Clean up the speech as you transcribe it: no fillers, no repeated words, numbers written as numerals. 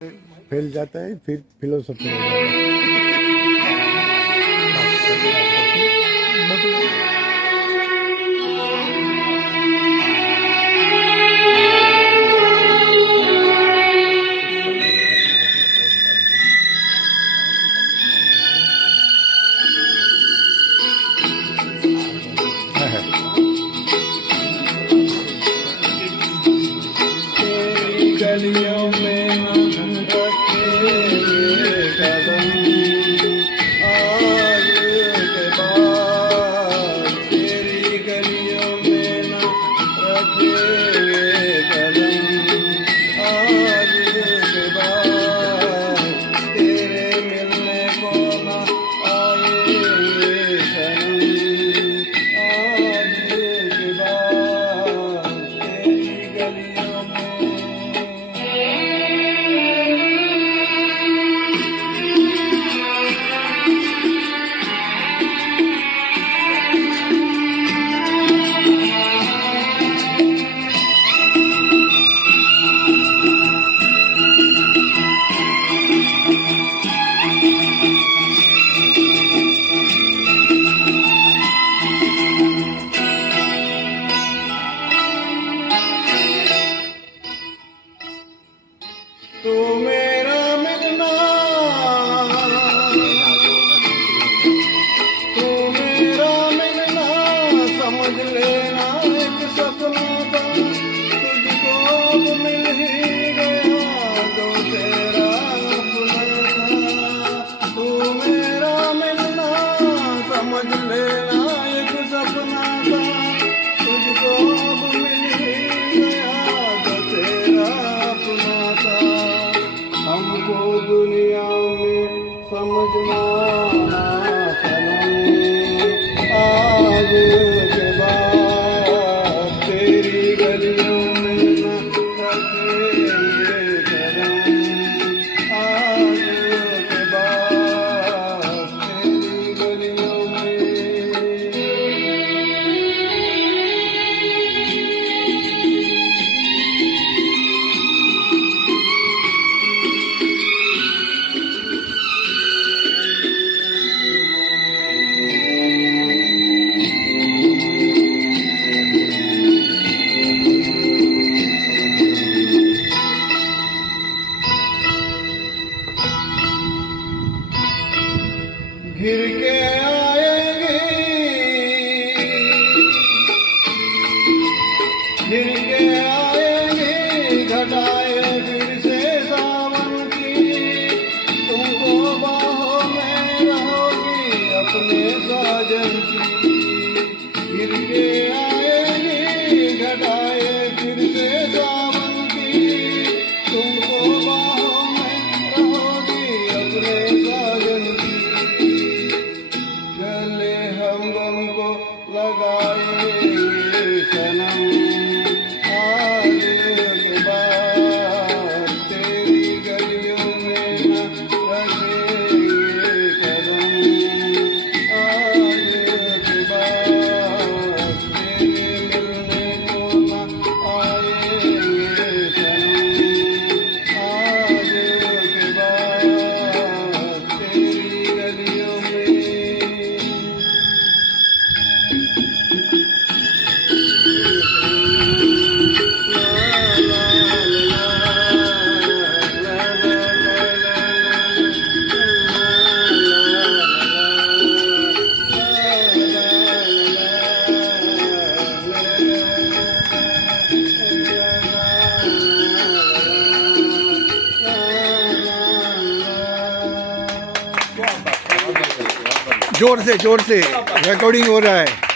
फैल जाता है, फिर फिलोसफी हो जाता है। तेरी गलियों में हम रखे कदम आज के बाद, तेरी गलियों में न रखे कदम आज के बाद, तेरे मिलने को न आए सनम आज के बाद, तेरी गलियों में। तू मेरा मिलना, तू मेरा मिलना समझ लेना एक सपना था, तुझको अब मिल ही गया तो तेरा अपना था। तू मेरा मिलना समझ लेना एक सपना था, तुझको अब मिल ही गया तो तेरा अपना था। हमको दुनिया में समझना सनम आज के बाद, तेरी गलियों में न रखेंगे कदम आज के बाद, तेरी गलियों में। घिर के आएंगे, घिर के आएंगे घटाए फिर से सावन की, तुमको बाहों में रहोगी अपने साजन की। घिर के आएंगे घटाए फिर से सावन की, तुमको बाहों में रहोगी अपने साजन की। गले हम गम को लगाएंगे सनम आज के बाद, तेरी गलियों में न रखेंगे कदम आज के बाद, तेरे मिलने को न आएंगे सनम आज के बाद, तेरी गलियों में। जोर से रिकॉर्डिंग हो रहा है।